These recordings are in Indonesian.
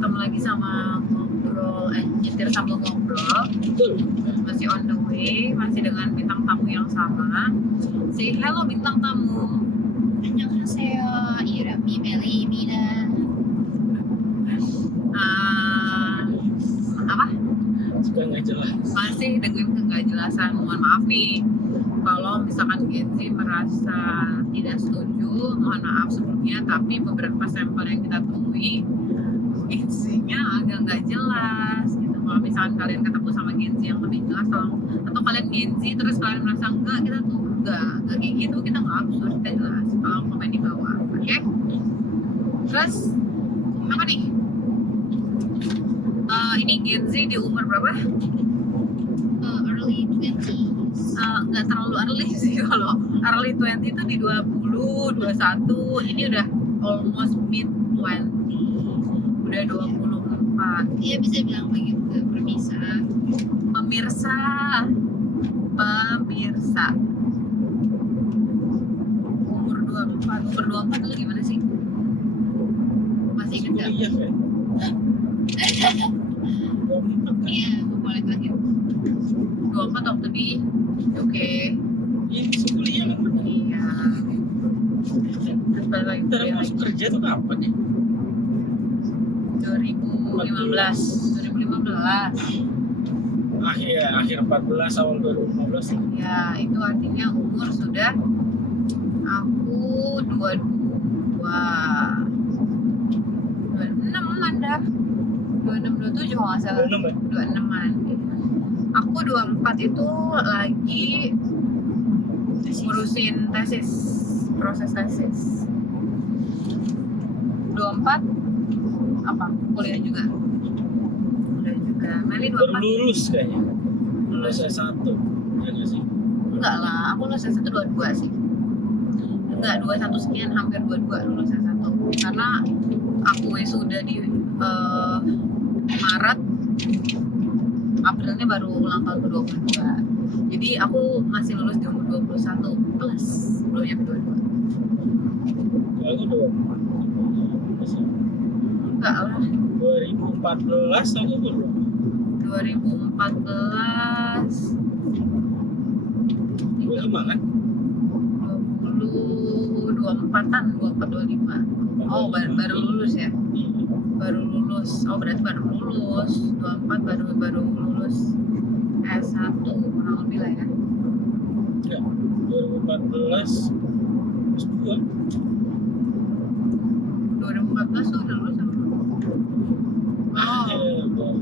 ketemu lagi sama nyetir sambil ngobrol. Masih on the way, masih dengan bintang tamu yang sama. Say hello bintang tamu. 안녕하세요. 이름이 멜리입니다. Apa? Suka nggak jelas. Masih dengan kegagalan. Mohon maaf nih kalau misalkan Genzi merasa tidak setuju, mohon maaf sebelumnya. Tapi beberapa sampel yang kita temui Genzinya agak nggak jelas gitu. Kalau misalkan kalian ketemu sama Genzi yang lebih jelas, atau kalian Genzi terus kalian merasa enggak, kita tuh enggak kayak gitu, kita nggak absurd, kita jelas. Kalau komen di bawah, oke? Terus apa nih? Ini Genzi di umur berapa? Early 20s. Nggak terlalu early sih. Kalau early 20 itu di 20, 21. Ini udah almost mid 20. Udah 24. Dia bisa bilang begitu ke Pemirsa. Umur 24 itu gimana sih? Masih ingat nggak? Kuliah kan? Iya, boleh banget. 24 waktu di oke. Iya, bisa kuliah kan bener. Iya. Terus balik lagi Ntar kuliah masuk lagi. kerja tuh kapan ya? 2015. Akhir 14 awal 2015. Ya, itu artinya umur sudah aku 26 Anda. 26 27 kalau nggak salah. 26 ya? 26-an. Aku 24 itu lagi ngurusin tesis, proses tesis. 24 apa? Kuliah juga. Meli Baru 24 lulus kayaknya. lulus. Lulus S1. Ya nggak sih? Enggak lah, aku lulus S1 22 sih. Enggak, 21 sekian, hampir 22 lulus S1. Karena aku sudah di Maret, Aprilnya baru ulang tahun ke-22. Jadi aku masih lulus di umur 21 plus, belum nyampe 22. Aku 24. Enggak lah, 2014 aku belum. 2014 25 kan? 24-an, 24-25. Oh, baru lulus ya? Baru lulus. Oh, berarti baru lulus. 24 baru lulus S1 kurang lebih lah ya. Ya, 2014 S2. 2014 tuh udah lulus apa belum? Oh, Ya, udah.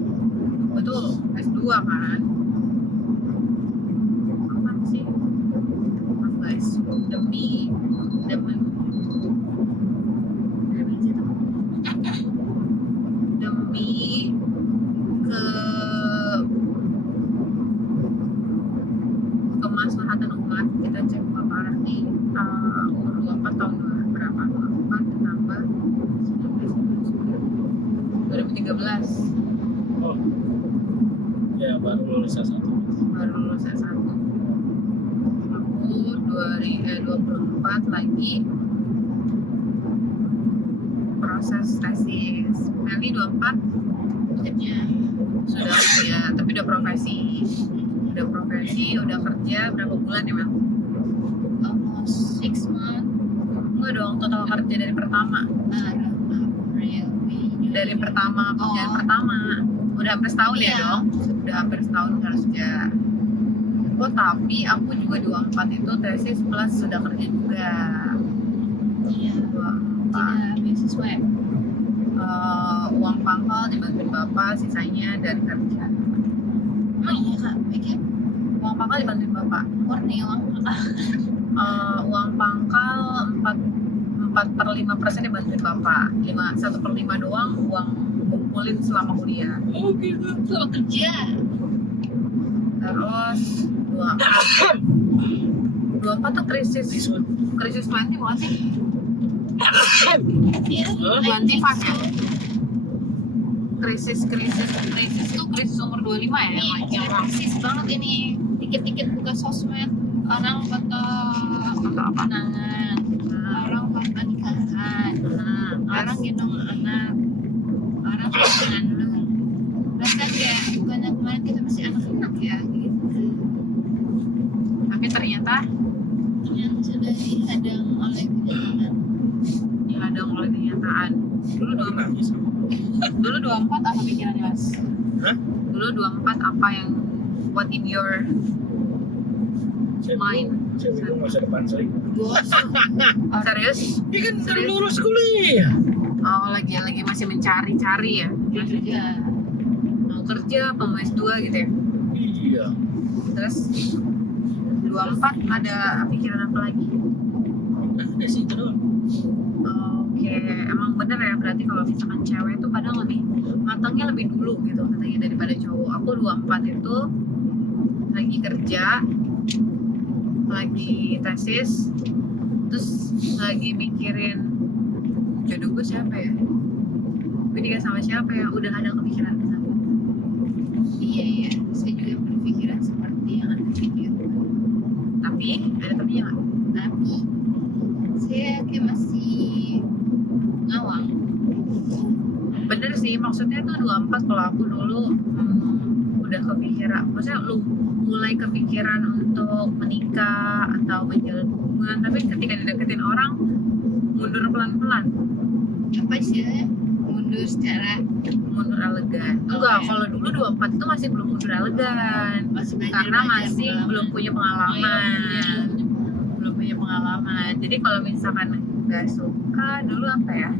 betul. S2 kan? Kapan sih? Maaf guys. Demi kemaslahatan umat, kita cek Bapak Arti umur 24 tahun berapa? 24 ditambah 2013 Oh. Ya, baru lulus S1. baru lulus S1. Aku 24 lagi proses tesis. Meli 24 Maksudnya sudah ya, tapi udah profesi, udah kerja berapa bulan ya Mel? almost 6 months. Enggak dong, total kerja dari pertama. Dari pertama pekerjaan pertama udah hampir setahun ya Iya. dong, udah hampir setahun harusnya. Oh tapi aku juga 24 itu tesis plus sudah kerja juga. Iya, 24 tidak beasiswa ya? uang pangkal dibantuin bapak, sisanya dari kerja. Oh iya kak, pikir Uang pangkal dibantuin bapak. murni uang kakak. Uang pangkal 4/5% dibantuin bapak, 1/5 doang uang kumpulin selama kuliah. Oh gitu. Selama kerja. Terus 24 tuh krisis 20 bukan sih? Iya, 25 ya? Krisis tuh krisis umur 25 ya? yang rasis banget ini. Dikit-dikit buka sosmed, orang foto kenangan, orang foto nikahan, orang gendong anak, orang foto kenyataan. Dulu 24. Nangis. Dulu 24 apa pikirannya Mas? Hah? Dulu 24 apa yang what in your Saya bingung masa depan saya. Gosok. serius? Ini kan baru Serius? lulus kuliah. Oh, lagi masih mencari-cari ya. Kerja. Mau kerja, apa mau S2 gitu ya. Iya. Terus 24 ada pikiran apa lagi? Nah, ada sih itu doang. Oke, emang bener ya, berarti kalau misalkan cewek itu kadang lebih matangnya lebih dulu gitu katanya daripada cowok. Aku 24 itu lagi kerja, lagi tesis, terus lagi mikirin jodoh gue siapa ya, gue nikah sama siapa ya, udah ada kepikiran ke sana. Iya, saya juga berpikiran seperti yang Anda pikirkan. Tapi ada tapinya nggak? Tapi saya kayak masih ngawang. Bener sih, maksudnya tuh 24 kalau aku dulu udah kepikiran, maksudnya lu mulai kepikiran untuk menikah atau menjalin hubungan, tapi ketika dideketin orang mundur pelan-pelan, Apa istilahnya? Mundur secara mundur elegan. Oh, Enggak, iya. kalau dulu 24 itu masih belum mundur elegan, masih belajar. karena masih belum punya pengalaman. Oh, Belum punya pengalaman. Jadi kalau misalkan nggak suka dulu apa ya?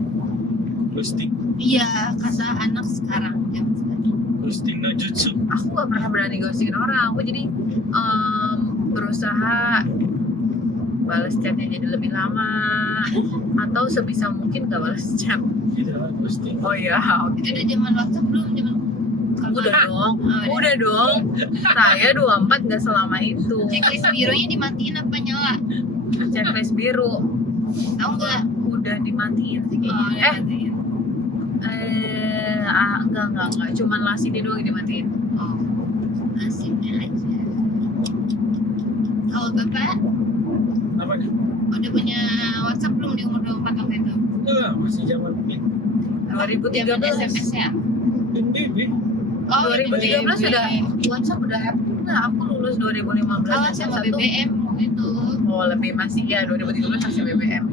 Ghosting. iya, kata anak sekarang. Zaman sekarang. Ghosting no jutsu. Aku nggak pernah berani ghostingin orang. Aku jadi berusaha balas chatnya jadi lebih lama atau sebisa mungkin nggak balas chat. Itu lah ghosting. Oh iya, Itu udah zaman WhatsApp belum? Zaman udah dong, Oh, udah dong. Saya 24 nggak selama itu. checklist birunya dimatiin apa nyala? Checklist biru Tahu nggak? udah dimatiin sih Oh, kayaknya. Enggak, cuman last ini doang yang dimatiin. Oh, asiknya aja. Kalau Bapak Apa nih? udah punya WhatsApp belum di umur 24 waktu itu? Enggak, masih zaman pin. 2013. Zaman SMS ya? Pin baby. Oh, 2013 BBM. udah WhatsApp udah nah, aku lulus 2015 Kalah sama S1. BBM waktu itu. Oh, lebih masih ya 2013 masih BBM.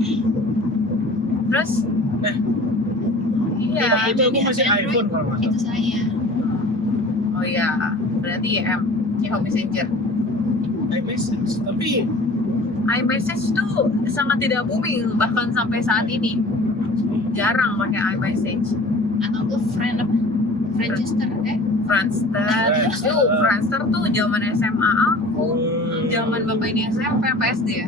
Terus iya. BBM itu aku ini masih Android. iPhone kalau nggak Itu salah. saya. Oh iya, berarti YM, Yahoo Messenger. iMessage, tapi iMessage tuh sangat tidak booming bahkan sampai saat ini. Jarang pakai iMessage. Atau tuh friend apa? Friendster Friendster. Friendster. Friendster tuh zaman SMA aku. Zaman bapak ini SMP apa SD ya?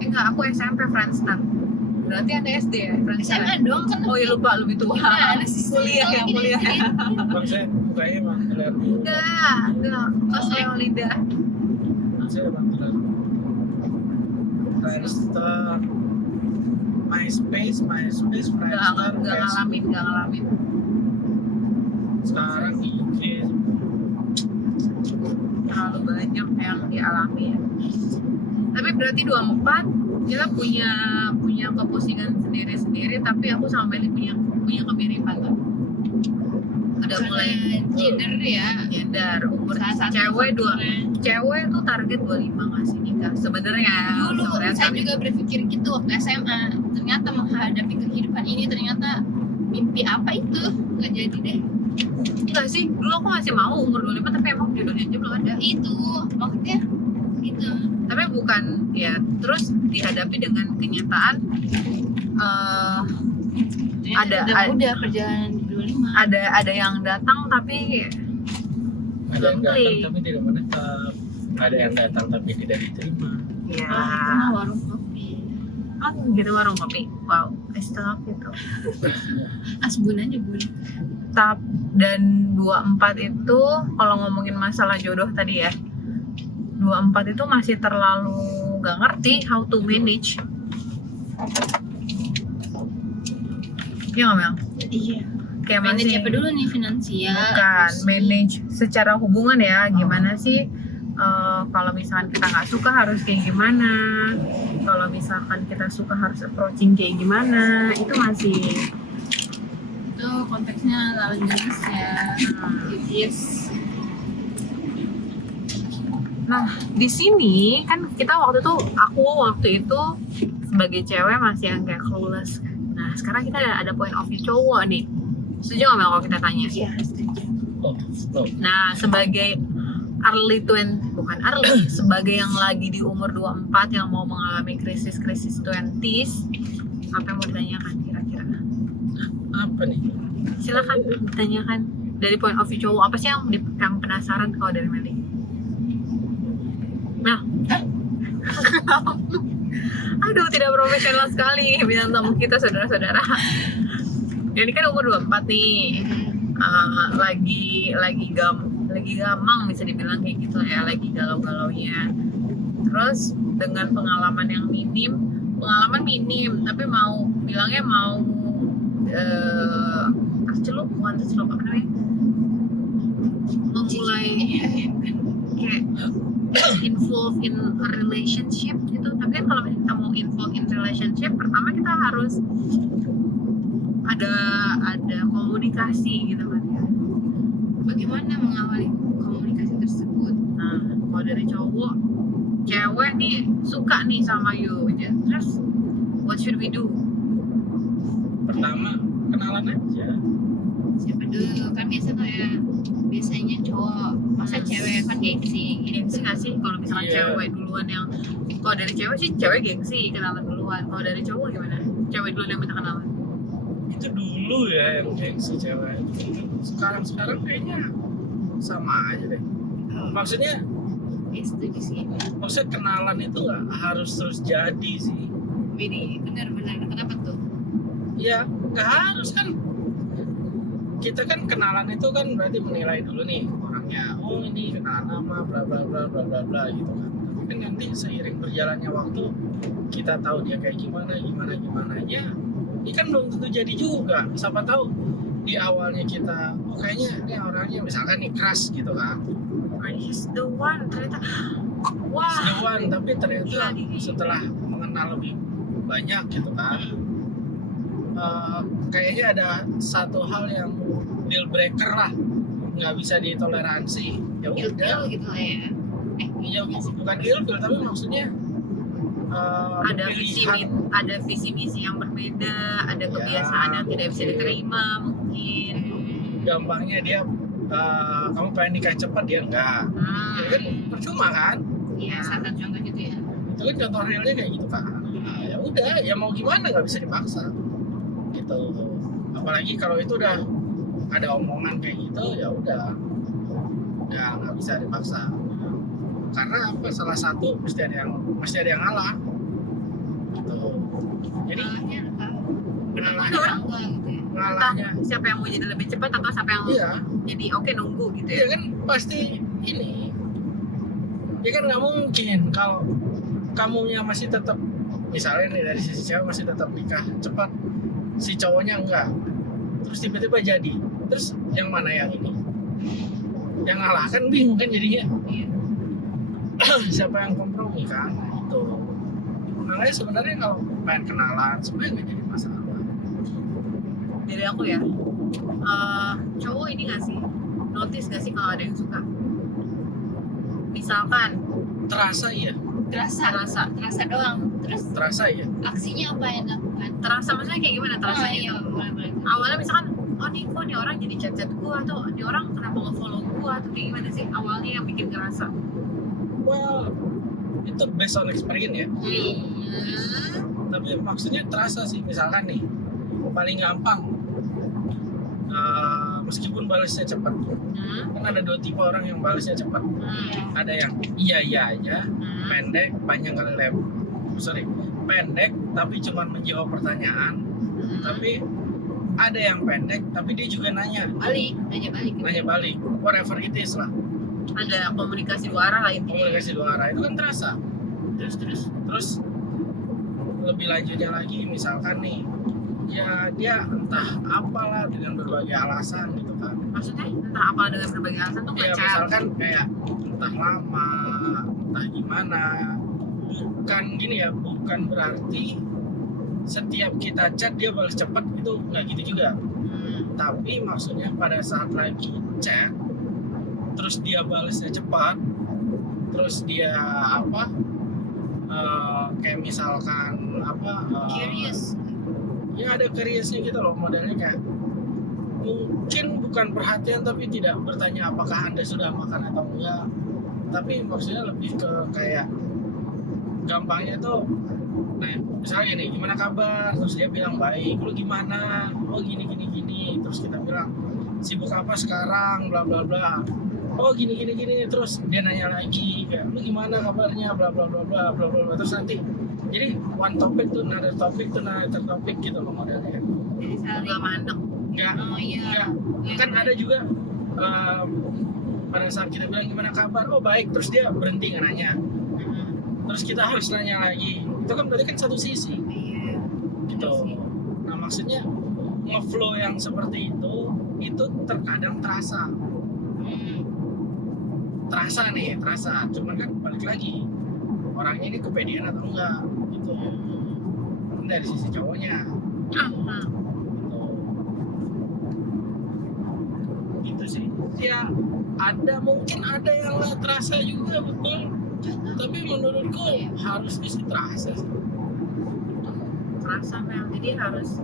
Enggak, aku SMP Friendster. Berarti ada SD ya Friendster. SMA doang kan? Oh iya lupa, lebih tua. Gimana sih? Kuliah ya, kuliah. Bang saya mukanya emang teler. Enggak. Pas saya lidah. Saya emang teler. Friendster, MySpace, Friendster, Enggak ngalamin. Sekarang IG. Terlalu banyak yang dialami ya. Tapi berarti 24 kita punya kepusingan sendiri-sendiri, tapi aku sama Meli punya kemiripan tuh. Udah mulai gender ya. gender umur Salah satu cewek faktornya. cewek tuh target 25 ngasih nikah sebenarnya. Dulu Sebenarnya saya tapi- juga berpikir gitu waktu SMA. Ternyata menghadapi kehidupan ini ternyata mimpi apa itu nggak jadi deh. enggak sih, dulu aku masih mau umur 25 tapi emang jodohnya aja belum ada. Itu maksudnya itu. Tapi bukan ya, terus dihadapi dengan kenyataan Udah perjalanan di 25. ada yang datang tapi Ada yang datang Klik. tapi tidak menetap. Ada yang datang tapi tidak diterima. ya Itu mah warung kopi. gitu warung kopi. Wow, stop gitu. Asbun aja bun. Dan 24 itu kalau ngomongin masalah jodoh tadi ya, 24 itu masih terlalu gak ngerti how to manage. Iya nggak Mel? Iya. Kayak Manage masih apa dulu nih finansial? bukan emosi. manage secara hubungan ya, gimana sih kalau misalkan kita nggak suka harus kayak gimana, kalau misalkan kita suka harus approaching kayak gimana, itu masih Itu konteksnya lawan jenis ya. Yes. Nah, di sini kan kita waktu itu sebagai cewek masih yang kayak clueless. Nah, Nah sekarang kita ada point of view cowok nih. Setuju nggak Mel kalau kita tanya? Iya, setuju. Oh, no. Nah sebagai bukan early, sebagai yang lagi di umur 24 yang mau mengalami krisis 20s, apa yang mau ditanyakan kira-kira? Apa nih? Silakan ditanyakan dari point of view cowok, apa sih yang penasaran kalau dari Meli? Nah, aduh tidak profesional sekali bintang tamu kita saudara-saudara. Ini kan umur 24 nih, lagi gamang bisa dibilang kayak gitu ya, lagi galau-galaunya. Terus dengan pengalaman minim, tapi bilangnya mau tercelup apa namanya? Memulai kayak involve in a relationship gitu. Tapi kan kalau kita mau involve in relationship, pertama kita harus ada komunikasi gitu kan ya. Bagaimana mengawali komunikasi tersebut? Nah, kalau dari cewek nih suka nih sama you, terus what should we do? Pertama, kenalan aja. Siapa dulu? Kan biasanya cowok, masa cewek kan gengsi. Gengsi nggak sih kalau misalkan Iya. cewek duluan yang, kalau dari cewek sih cewek gengsi kenalan duluan. Kalau dari cowok gimana? Cewek duluan yang minta kenalan. Itu dulu ya yang gengsi cewek. Sekarang kayaknya sama aja deh. Maksudnya Ya, setuju sih. kenalan itu nggak harus terus jadi sih. Ini benar-benar kenapa tuh? Ya nggak harus kan. Kita kan kenalan itu kan berarti menilai dulu nih orangnya. Oh ini kenalan nama bla bla bla bla bla bla gitu kan. Tapi kan nanti seiring berjalannya waktu kita tahu dia kayak gimana nya. Ini kan belum tentu jadi juga. Siapa tahu di awalnya kita, oh kayaknya ini orangnya misalkan nih keras gitu kan. He's the one, ternyata. Wah. He's the one, tapi ternyata Gila. setelah mengenal lebih banyak gitu kan, kayaknya ada satu hal yang deal breaker lah, nggak bisa ditoleransi. Ya udah, Ilfil gitu lah ya. iya bukan ilfil tapi maksudnya Ada visi misi yang berbeda, ada kebiasaan yang tidak bisa diterima mungkin. gampangnya dia kamu pengen nikah cepat dia enggak, ya kan percuma kan? Iya, salah satu contoh gitu ya. Itu kan contoh realnya kayak gitu kan. Nah, ya udah, ya mau gimana, nggak bisa dipaksa gitu. Apalagi kalau itu udah ada omongan kayak gitu, ya udah nggak bisa dipaksa. Karena apa? Salah satu mesti ada yang ngalah gitu. Jadi Malahnya apa? Ngalahnya. Enggak gitu ya. ngalahnya, Siapa yang mau jadi lebih cepat atau siapa yang iya, jadi oke nunggu gitu ya ya? kan pasti ini. Ya kan nggak mungkin kalau kamunya masih tetap, misalnya nih dari sisi cewek masih tetap nikah cepat, si cowoknya enggak, terus tiba-tiba jadi, terus yang mana yang ini? Yang ngalah kan bingung kan jadinya. Iya. Siapa yang kompromi kan? Itu. Makanya sebenarnya kalau main kenalan sebenarnya nggak jadi masalah. Dari aku ya, cowok ini nggak sih notice nggak sih kalau ada yang suka? Misalkan Terasa ya, Terasa doang. Terus terasa ya. aksinya apa yang dilakukan? terasa, maksudnya kayak gimana terasanya? Iya, boleh. Awalnya misalkan, oh nih kok nih orang jadi chat gua, atau nih orang kenapa nge-follow gua, atau kayak gimana sih awalnya yang bikin kerasa? Well, itu based on experience ya. Tapi maksudnya terasa sih, misalkan nih paling gampang, meskipun balasnya cepat, kan ada dua tipe orang yang balasnya cepat. Ada yang iya aja, pendek, panjang kali lebar. Pendek tapi cuma menjawab pertanyaan. Tapi ada yang pendek tapi dia juga nanya balik, whatever it is lah. Ada komunikasi dua arah lah intinya. Komunikasi dua arah itu kan terasa. Terus lebih lanjutnya lagi, misalkan nih, ya dia entah apalah dengan berbagai alasan gitu kan. Maksudnya entah apa dengan berbagai alasan tuh Ya ngechat. misalkan kayak entah lama, entah gimana. Bukan gini ya, bukan berarti setiap kita chat dia balas cepat, itu nggak gitu juga. Tapi maksudnya pada saat lagi chat, terus dia balasnya cepat, terus dia kayak misalkan Curious. ya ada curious-nya gitu loh, modelnya kayak mungkin bukan perhatian tapi tidak bertanya apakah Anda sudah makan atau enggak, tapi maksudnya lebih ke kayak gampangnya tuh, nah misalnya nih gimana kabar, terus dia bilang baik, lu gimana, oh gini terus kita bilang sibuk apa sekarang, bla bla bla, oh gini terus dia nanya lagi kayak lu gimana kabarnya, bla bla bla bla bla bla, terus nanti jadi one topic tuh another topic gitu loh modelnya. Jadi saling Nggak mandek. Enggak, oh iya kan ada juga pada saat kita bilang gimana kabar, oh baik, terus dia berhenti nggak nanya, terus kita harus nanya lagi, itu kan berarti kan satu sisi iya gitu. Nah maksudnya ngeflow yang seperti itu terkadang terasa cuman kan balik lagi orangnya ini kepedean atau enggak gitu. Dari sisi cowoknya gitu sih ya, mungkin ada yang nggak terasa juga, betul, tapi menurutku harusnya sih terasa sih. Terasa memang, jadi harus,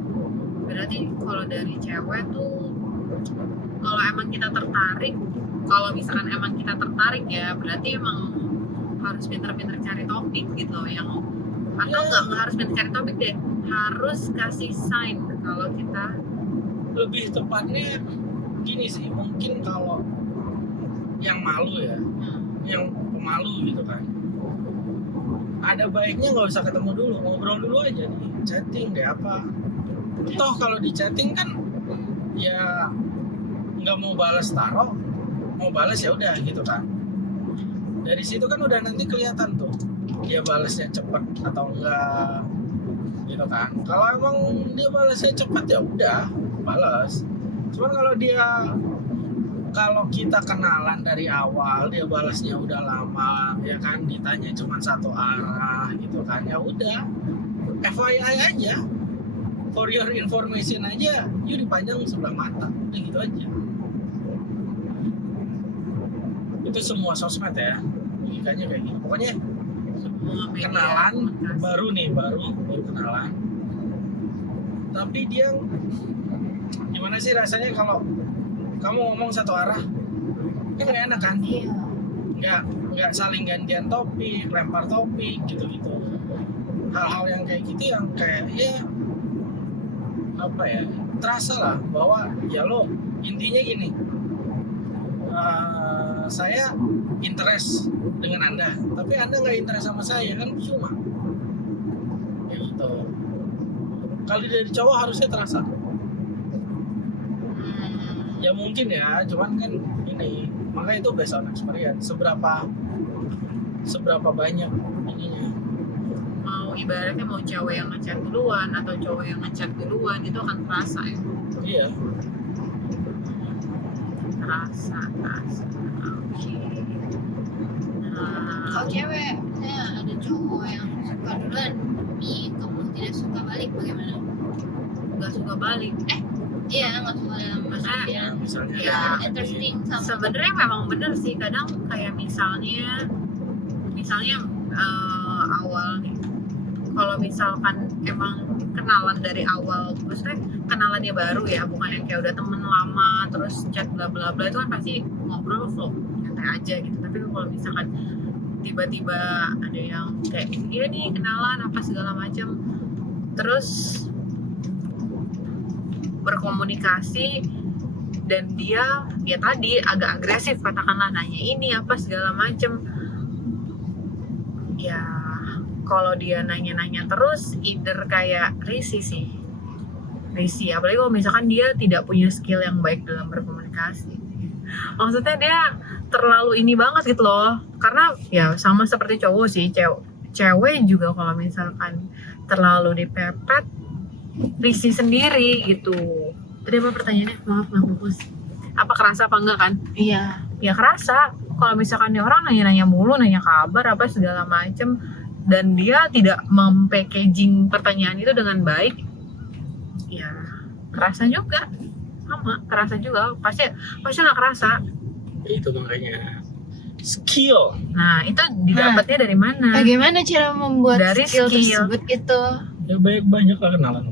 berarti kalau dari cewek tuh kalau emang kita tertarik, kalau misalkan emang kita tertarik ya berarti emang harus pinter-pinter cari topik gitu loh, yang atau nggak harus pinter cari topik deh, harus kasih sign kalau kita, Lebih tepatnya gini sih, mungkin kalau yang malu ya, yang pemalu gitu kan, ada baiknya nggak usah ketemu dulu, ngobrol dulu aja di chatting deh apa. Toh kalau di chatting kan ya nggak mau balas taruh, mau balas ya udah gitu kan. Dari situ kan udah nanti kelihatan tuh dia balasnya cepet atau enggak gitu kan. Kalau emang dia balasnya cepet ya udah balas. Cuman kalau kita kenalan dari awal, dia balasnya udah lama ya kan, ditanya cuma satu arah gitu kan, ya udah FYI aja, for your information aja, yuk dipandang sebelah mata, udah gitu aja. Itu semua sosmed ya, logikanya kayak gitu. Pokoknya semua media kenalan komunikasi. baru kenalan, tapi dia gimana sih rasanya kalau kamu ngomong satu arah, kan nggak enak kan? iya Nggak saling gantian topik, lempar topik gitu-gitu. Hal-hal yang kayak gitu yang kayak ya apa ya, terasa lah bahwa ya lo intinya gini, saya interest dengan Anda, tapi Anda nggak interest sama saya, kan cuma kayak gitu. Kalau dari cowok harusnya terasa. Ya mungkin ya, cuman kan ini, makanya itu based on experience, seberapa banyak ininya. Mau ibaratnya mau cewek yang ngechat duluan atau cowok yang ngechat duluan, itu akan terasa ya. Iya. Terasa. Oke. Nah, kalau cewek ya ada cowok yang suka duluan tapi kamu tidak suka balik bagaimana? nggak suka balik. Iya nggak suka dalam maksudnya Ya, misalnya Ya, interesting sama Sebenarnya memang bener sih, kadang kayak misalnya awal nih, kalau misalkan emang kenalan dari awal, maksudnya kenalannya baru ya, bukan yang kayak udah temen lama terus chat bla bla bla, itu kan pasti ngobrol flow santai aja gitu. Tapi kalau misalkan tiba-tiba ada yang kayak dia nih kenalan apa segala macam, terus berkomunikasi dan dia tadi agak agresif katakanlah, nanya ini apa segala macem, ya kalau dia nanya-nanya terus either kayak risih, apalagi kalau misalkan dia tidak punya skill yang baik dalam berkomunikasi. Maksudnya dia terlalu ini banget gitu loh, karena ya sama seperti cowok sih, cewek juga kalau misalkan terlalu dipepet risih sendiri gitu. Tadi apa pertanyaannya? Maaf nggak fokus. Apa kerasa apa enggak kan? iya Ya kerasa. Kalau misalkan nih orang nanya-nanya mulu, nanya kabar apa segala macem, dan dia tidak mem-packaging pertanyaan itu dengan baik, ya kerasa juga. Sama, kerasa juga. Pasti nggak kerasa. itu makanya skill. Nah itu didapatnya dari mana? bagaimana cara membuat Dari skill skill. tersebut gitu? Ya banyak lah kenalan.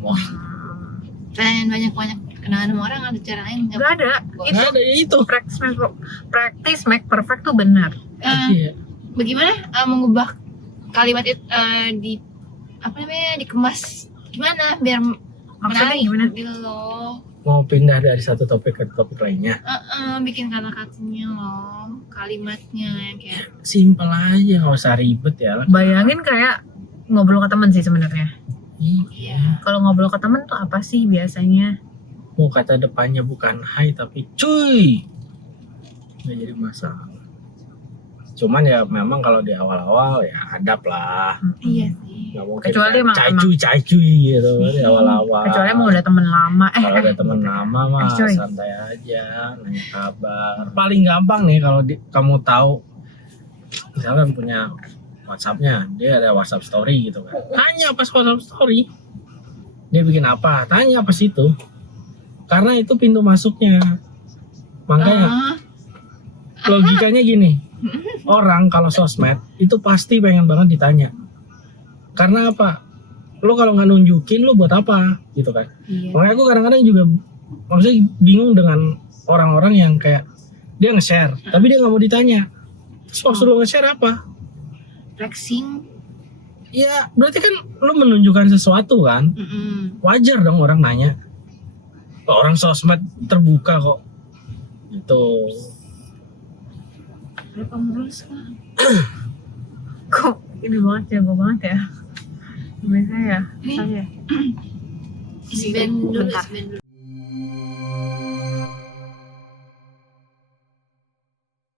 pengen banyak kenalan sama orang, ada cara lain nggak? Nggak ada. Nggak ada ya itu. Practice make perfect tuh benar. Iya. Bagaimana mengubah kalimat itu di apa namanya, dikemas gimana biar Maksudnya menarik gimana? gitu loh. Mau pindah dari satu topik ke topik lainnya. Bikin kata-katanya loh, kalimatnya kayak Simpel aja, nggak usah ribet ya. Bayangin kayak ngobrol ke temen sih sebenarnya. Iya. Kalau ngobrol ke temen tuh apa sih biasanya? Mau kata depannya bukan hai tapi cuy, nggak jadi masalah. Cuman ya memang kalau di awal-awal ya adab lah. iya sih. Nggak mungkin Kecuali emang- cacuy gitu di awal-awal. Kecuali emang udah temen lama. Kalau ada temen lama mah coy. santai aja, nanya kabar. Paling gampang nih kalau kamu tahu, misalkan punya WhatsApp-nya, dia ada WhatsApp Story gitu kan. Tanya pas WhatsApp Story, dia bikin apa? Tanya pas itu, karena itu pintu masuknya. Makanya logikanya gini, orang kalau sosmed itu pasti pengen banget ditanya. Karena apa? Lo kalau nggak nunjukin lo buat apa gitu kan? Iya. Makanya aku kadang-kadang juga maksudnya bingung dengan orang-orang yang kayak dia nge-share tapi dia nggak mau ditanya. Terus maksud lo nge-share apa? Flexing. Ya berarti kan lo menunjukkan sesuatu kan? Wajar dong orang nanya. Orang sosmed terbuka kok. Gitu. Berapa mulus lah. Kok ini banget, jago banget ya. Biasanya ya. Nih. Saya. Isi band dulu, Bentar. isi band dulu.